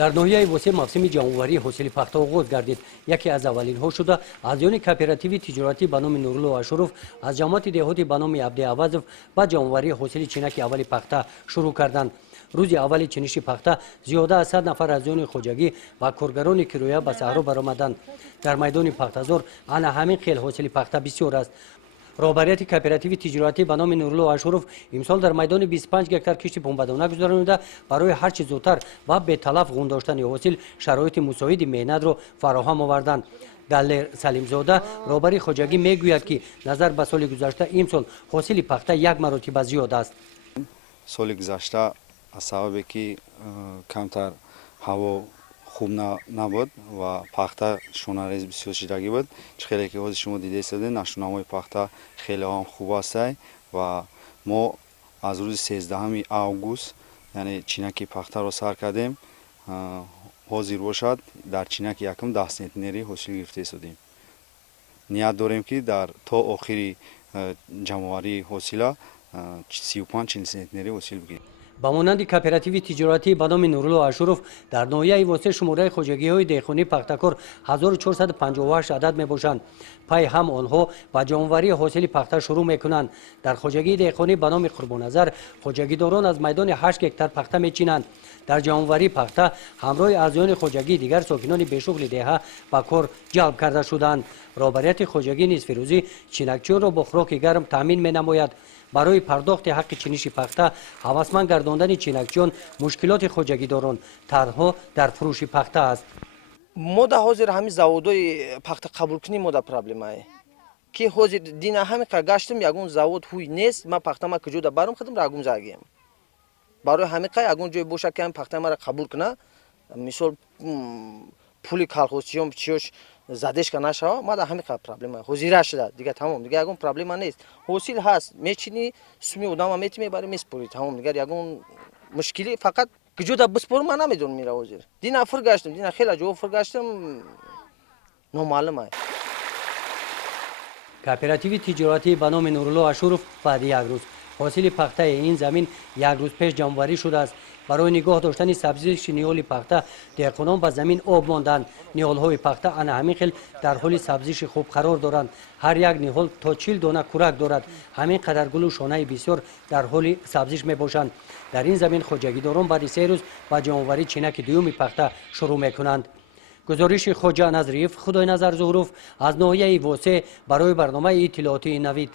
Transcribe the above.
در ناحیه وسه موسم جمع‌آوری حاصل پخت آغاز گردید. یکی از اولین ها شده از یون کوپراتیو تجارتی به نام نورالله اشرف از جماعت دهاتی به نام عبد عوض با جمع‌آوری حاصل چینک اول پخت شروع کردند. روز اول چینش پخت زیاده از 100 نفر از یون خوجگی و کارگران کرویا به صحرا برآمدند. در میدان پختزار انا همین خیل حاصل پخت بسیار است. رهبریت کوپراتیو تجارتی به نام نورالله اشرف امسال در میدان 25 هکتار کشت پنبه‌دانه گذرانیده برای هر چه زودتر و به تلف غون داشتن حاصل شرایط مساعد مهنت را فراهم آوردند. دلیر سلیم زاده رهبر خوجگی میگوید که نظر به سال گذشته امسال حاصل پخت یک مرتبه زیاد است. سال گذشته از سبب که کمتر هوا خوب نبود و پخته شوناریز بسیار شیرگی بود. خیلی که حاضر شما دیده سده نشونامای پخته خیلی هم خوب است و ما از روز 13 آگوست یعنی چینکی پخته را سر کردیم. حاضر باشد در چینک یکم 10 سانتی حاصل گرفته شدیم. نیت داریم که در تا آخری جمع‌آوری حاصل 35-40 سانتی حاصل بگیریم. با مانند کوپراتیو تجارتی به نام نورالله اشرف در ناحیه وسه شماره خوجگی های دهخانی پختکار 1458 عدد می باشند. پای هم آنها با جمع‌آوری حاصل پخته شروع می کنند. در خوجگی دهخانی به نام قربان نظر خوجگی داران از میدان 8 هکتار پخته می چینند. در جمع‌آوری پخته همراه اعضایان خوجگی دیگر ساکنان بیشغل دهه به کار جلب کرده شدند. رهبریت خوجگی نیز فیروزی چینکچیان را با خوراک گرم تامین می نماید. برای پرداخت حق چینش پخته هوسمند گرداندن چینکچیان مشکلات خوجگی داران تنها در فروش پخته است. ما در حاضر همین زوادای پخته قبول کنیم ما در پرابلم ای که حاضر دین همین گشتم یگون زواد هوی نیست ما پخته ما کجا در برم خدم راگم زاگیم برای همین قای یگون جای باشه که پخته ما را قبول کنه مثال پولی کالخوزیوم چیوش زدش کنه شو ما در همین پرابلم حاضر شده دیگه تمام دیگه یگون پرابلم نیست حاصل هست میچینی سمی اودام میتونی برای میسپوری تمام دیگه یگون مشکلی فقط کجا در بسپور من نمیدونم میره حاضر دین افر گشتم دین خیلی جو افر گشتم نامعلومه. کوپراتیو تجارتی به نام نورالله اشرف بعد یک روز حاصل پخته این زمین یک روز پیش جمع‌آوری شده است. برای نگاه داشتن سبزیش نیال پخته دهقانان به زمین آب ماندند. نیال‌های پخته انا همین خیل در حال سبزیش خوب قرار دارند. هر یک نیال تا 40 دانه کورک دارد. همین قدر گل و شانه بسیار در حال سبزیش می باشند. در این زمین خوجگی داران بعد 3 روز با جمع‌آوری چینک دوم پخته شروع می کنند. گزارش خواجه نظریف خدای نظر ظهروف از ناحیه وسه برای برنامه اطلاعاتی نوید.